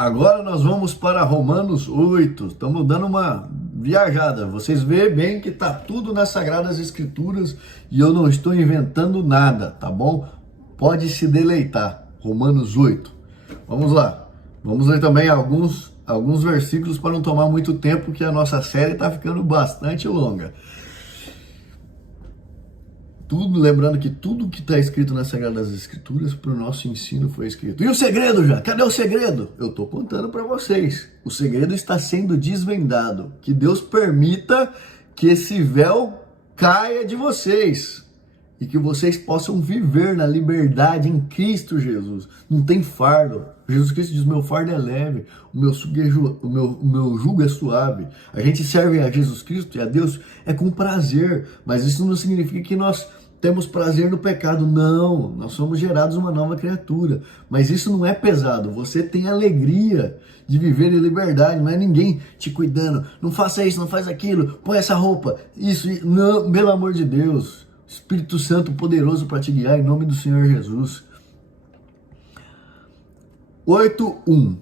Agora nós vamos para Romanos 8. Estamos dando uma viajada. Vocês veem bem que está tudo nas Sagradas Escrituras e eu não estou inventando nada, tá bom? Pode se deleitar. Romanos 8. Vamos lá. Vamos ler também alguns versículos para não tomar muito tempo, porque a nossa série está ficando bastante longa. Lembrando que tudo que está escrito nas Sagradas Escrituras para o nosso ensino foi escrito. E o segredo já? Cadê o segredo? Eu estou contando para vocês. O segredo está sendo desvendado. Que Deus permita que esse véu caia de vocês e que vocês possam viver na liberdade em Cristo Jesus. Não tem fardo. Jesus Cristo diz: meu fardo é leve, o meu jugo é suave. A gente serve a Jesus Cristo e a Deus é com prazer, mas isso não significa que nós temos prazer no pecado. Não, nós somos gerados uma nova criatura, mas isso não é pesado. Você tem alegria de viver em liberdade, não é ninguém te cuidando. Não faça isso, não faz aquilo, põe essa roupa, isso, não, pelo amor de Deus. Espírito Santo poderoso para te guiar em nome do Senhor Jesus. 8:1.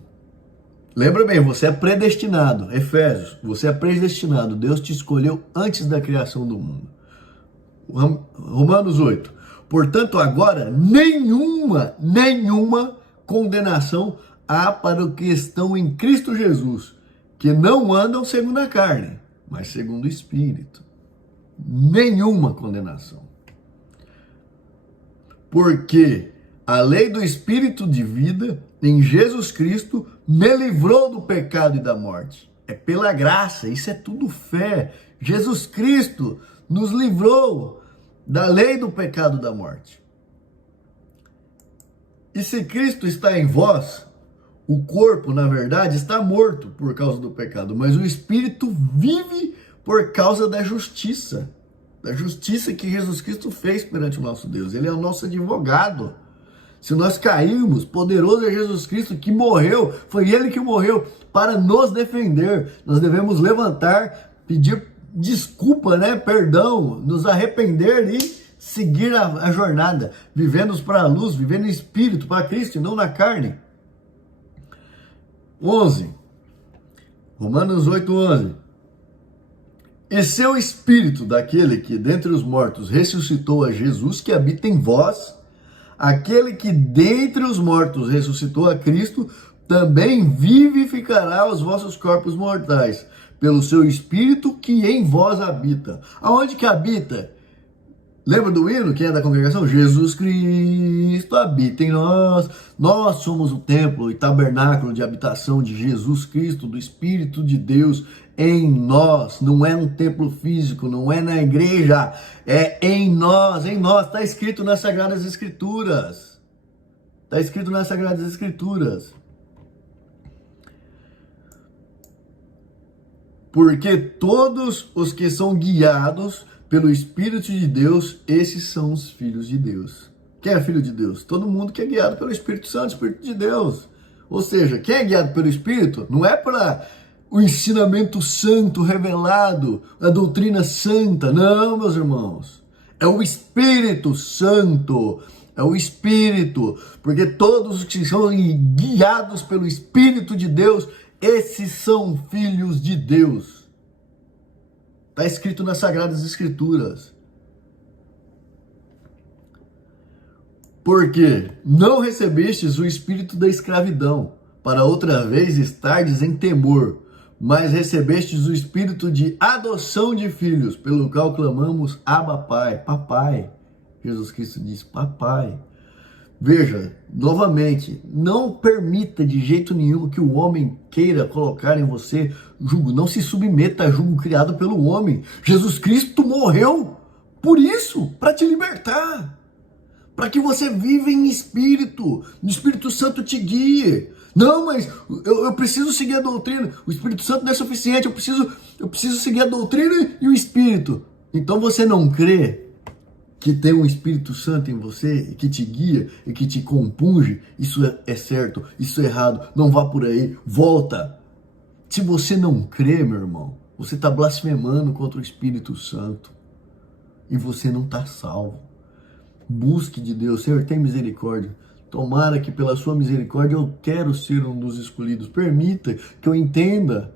Lembra bem, você é predestinado. Efésios, você é predestinado. Deus te escolheu antes da criação do mundo. Romanos 8. Portanto, agora nenhuma condenação há para os que estão em Cristo Jesus, que não andam segundo a carne, mas segundo o Espírito. Nenhuma condenação. Porque a lei do Espírito de vida em Jesus Cristo me livrou do pecado e da morte. É pela graça, isso é tudo fé. Jesus Cristo nos livrou da lei do pecado e da morte. E se Cristo está em vós, o corpo, na verdade, está morto por causa do pecado, mas o Espírito vive por causa da justiça. Da justiça que Jesus Cristo fez perante o nosso Deus. Ele é o nosso advogado. Se nós cairmos, poderoso é Jesus Cristo que morreu, foi Ele que morreu para nos defender. Nós devemos levantar, pedir desculpa, perdão, nos arrepender e seguir a jornada, vivendo para a luz, vivendo em espírito, para Cristo e não na carne. 11. Romanos 8:11. E seu espírito, daquele que dentre os mortos ressuscitou a Jesus, que habita em vós, aquele que dentre os mortos ressuscitou a Cristo, também vivificará os vossos corpos mortais, pelo seu Espírito que em vós habita. Aonde que habita? Lembra do hino? Quem é da congregação? Jesus Cristo habita em nós. Nós somos o templo e tabernáculo de habitação de Jesus Cristo, do Espírito de Deus em nós. Não é um templo físico, não é na igreja, é em nós. Em nós, está escrito nas Sagradas Escrituras. Está escrito nas Sagradas Escrituras. Porque todos os que são guiados pelo Espírito de Deus, esses são os filhos de Deus. Quem é filho de Deus? Todo mundo que é guiado pelo Espírito Santo, Espírito de Deus. Ou seja, quem é guiado pelo Espírito não é para o ensinamento santo revelado, a doutrina santa. Não, meus irmãos. É o Espírito Santo. É o Espírito. Porque todos os que são guiados pelo Espírito de Deus, esses são filhos de Deus. Está escrito nas Sagradas Escrituras. Porque não recebestes o espírito da escravidão, para outra vez estardes em temor, mas recebestes o espírito de adoção de filhos, pelo qual clamamos: Abba, Pai. Papai. Jesus Cristo diz: Papai. Veja, novamente, não permita de jeito nenhum que o homem queira colocar em você jugo. Não se submeta a jugo criado pelo homem. Jesus Cristo morreu por isso, para te libertar. Para que você viva em espírito. O Espírito Santo te guie. Não, mas eu preciso seguir a doutrina. O Espírito Santo não é suficiente. Eu preciso seguir a doutrina e o Espírito. Então você não crê que tem um Espírito Santo em você, que te guia e que te compunge? Isso é certo, isso é errado, não vá por aí, volta. Se você não crê, meu irmão, você está blasfemando contra o Espírito Santo e você não está salvo. Busque de Deus: Senhor, tem misericórdia, Tomara que pela sua misericórdia eu quero ser um dos escolhidos. Permita que eu entenda.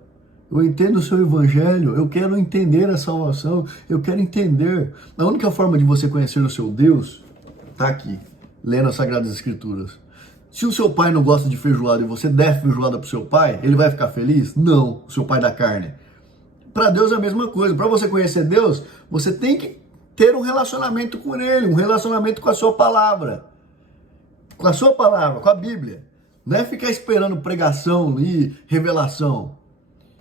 Eu entendo o seu evangelho, eu quero entender a salvação, eu quero entender. A única forma de você conhecer o seu Deus está aqui, lendo as Sagradas Escrituras. Se o seu pai não gosta de feijoada e você der feijoada para o seu pai, ele vai ficar feliz? Não, o seu pai da carne. Para Deus é a mesma coisa. Para você conhecer Deus, você tem que ter um relacionamento com Ele, um relacionamento com a sua palavra. Com a sua palavra, com a Bíblia. Não é ficar esperando pregação e revelação.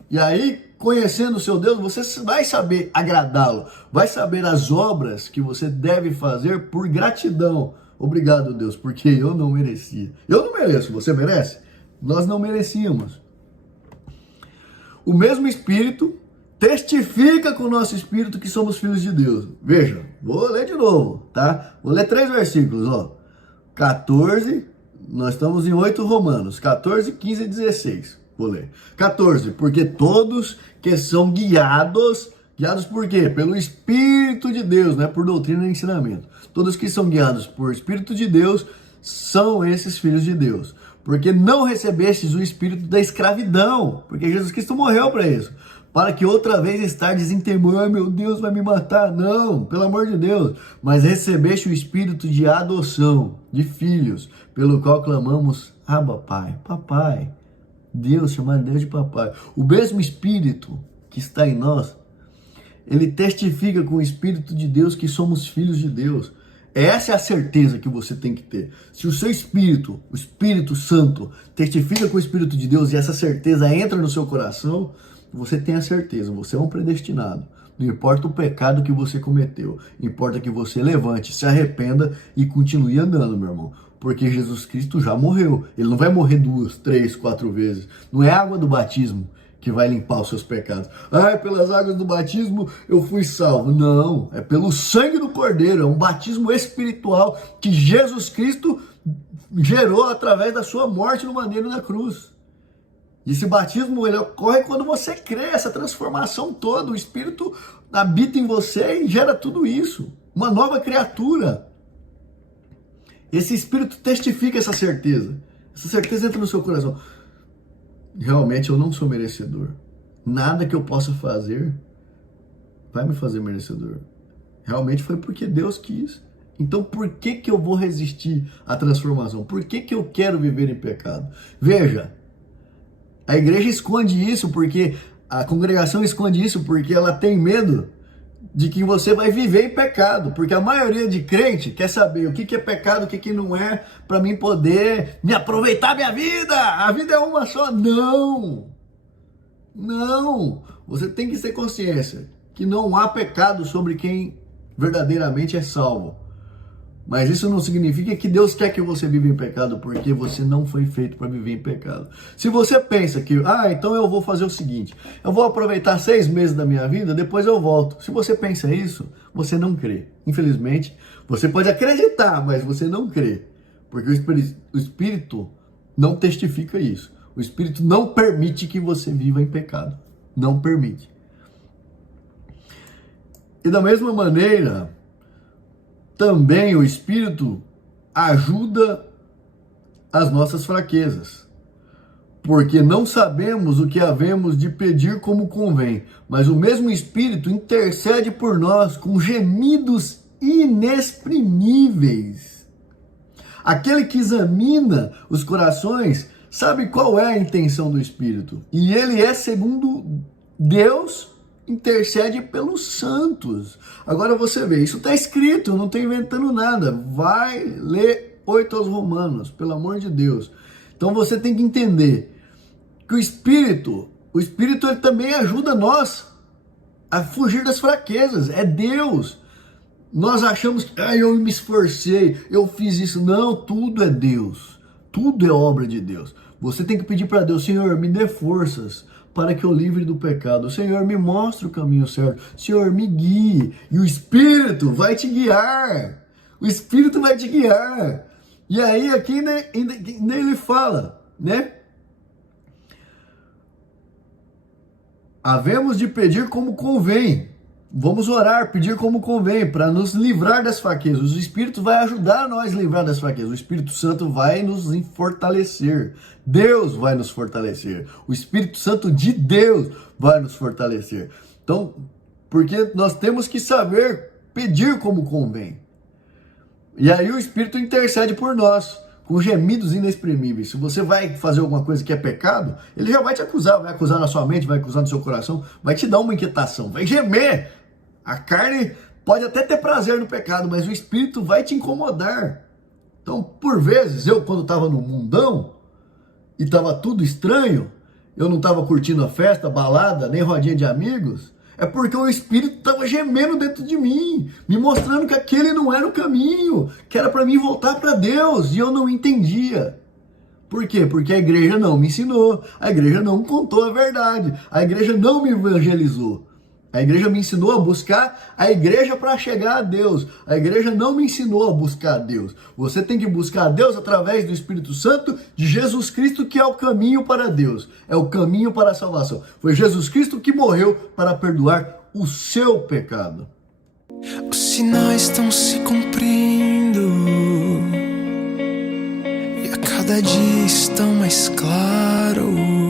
E aí, conhecendo o seu Deus, você vai saber agradá-lo. Vai saber as obras que você deve fazer por gratidão. Obrigado, Deus, porque eu não merecia. Eu não mereço, você merece? Nós não merecíamos. O mesmo Espírito testifica com o nosso Espírito que somos filhos de Deus. Veja, vou ler de novo, tá? Vou ler 3 versículos, ó. 14, nós estamos em 8 Romanos, 14, 15 e 16. Vou ler. 14, porque todos que são guiados por quê? Pelo Espírito de Deus, não é por doutrina e ensinamento. Todos que são guiados por Espírito de Deus são esses filhos de Deus. Porque não recebestes o espírito da escravidão, porque Jesus Cristo morreu para isso. Para que outra vez estardes em temor, ai meu Deus, vai me matar. Não, pelo amor de Deus. Mas recebeste o espírito de adoção, de filhos, pelo qual clamamos, Abba, Pai, Papai. Deus, chamado Deus de Papai. O mesmo Espírito que está em nós, ele testifica com o Espírito de Deus que somos filhos de Deus. Essa é a certeza que você tem que ter. Se o seu Espírito, o Espírito Santo, testifica com o Espírito de Deus e essa certeza entra no seu coração, você tem a certeza, você é um predestinado. Não importa o pecado que você cometeu, importa que você levante, se arrependa e continue andando, meu irmão. Porque Jesus Cristo já morreu. Ele não vai morrer 2, 3, 4 vezes. Não é a água do batismo que vai limpar os seus pecados. Ah, pelas águas do batismo eu fui salvo. Não, é pelo sangue do Cordeiro. É um batismo espiritual que Jesus Cristo gerou através da sua morte no madeiro da cruz. E esse batismo ele ocorre quando você crê, essa transformação toda. O Espírito habita em você e gera tudo isso. Uma nova criatura. Esse Espírito testifica essa certeza. Essa certeza entra no seu coração. Realmente eu não sou merecedor. Nada que eu possa fazer vai me fazer merecedor. Realmente foi porque Deus quis. Então por que eu vou resistir à transformação? Por que eu quero viver em pecado? Veja, a igreja esconde isso porque a congregação esconde isso porque ela tem medo de que você vai viver em pecado, porque a maioria de crente quer saber o que é pecado, o que não é, para mim poder me aproveitar minha vida. A vida é uma só. Não, você tem que ter consciência que não há pecado sobre quem verdadeiramente é salvo. Mas isso não significa que Deus quer que você viva em pecado, porque você não foi feito para viver em pecado. Se você pensa que, então eu vou fazer o seguinte, eu vou aproveitar 6 meses da minha vida, depois eu volto. Se você pensa isso, você não crê. Infelizmente, você pode acreditar, mas você não crê. Porque o Espírito não testifica isso. O Espírito não permite que você viva em pecado. Não permite. E da mesma maneira, também o Espírito ajuda as nossas fraquezas, porque não sabemos o que havemos de pedir como convém, mas o mesmo Espírito intercede por nós com gemidos inexprimíveis. Aquele que examina os corações sabe qual é a intenção do Espírito, e ele é segundo Deus, intercede pelos santos. Agora você vê, isso está escrito, eu não estou inventando nada. Vai ler 8 aos Romanos, pelo amor de Deus. Então você tem que entender que o Espírito ele também ajuda nós a fugir das fraquezas. É Deus. Nós achamos que eu me esforcei, eu fiz isso. Não, tudo é Deus. Tudo é obra de Deus. Você tem que pedir para Deus, Senhor, me dê forças para que eu livre do pecado. Senhor, me mostre o caminho certo. Senhor, me guie. E o Espírito vai te guiar. O Espírito vai te guiar. E aí aqui ele fala, né? Havemos de pedir como convém. Vamos orar, pedir como convém, para nos livrar das fraquezas. O Espírito vai ajudar nós a livrar das fraquezas. O Espírito Santo vai nos fortalecer. Deus vai nos fortalecer. O Espírito Santo de Deus vai nos fortalecer. Então, porque nós temos que saber pedir como convém. E aí o Espírito intercede por nós, com gemidos inexprimíveis. Se você vai fazer alguma coisa que é pecado, ele já vai te acusar, vai acusar na sua mente, vai acusar no seu coração, vai te dar uma inquietação, vai gemer. A carne pode até ter prazer no pecado, mas o Espírito vai te incomodar. Então, por vezes, eu quando estava no mundão, e estava tudo estranho, eu não estava curtindo a festa, a balada, nem rodinha de amigos, é porque o Espírito estava gemendo dentro de mim, me mostrando que aquele não era o caminho, que era para mim voltar para Deus, e eu não entendia. Por quê? Porque a igreja não me ensinou, a igreja não contou a verdade, a igreja não me evangelizou. A igreja me ensinou a buscar a igreja para chegar a Deus. A igreja não me ensinou a buscar a Deus. Você tem que buscar a Deus através do Espírito Santo de Jesus Cristo, que é o caminho para Deus. É o caminho para a salvação. Foi Jesus Cristo que morreu para perdoar o seu pecado. Os sinais estão se cumprindo e a cada dia estão mais claros.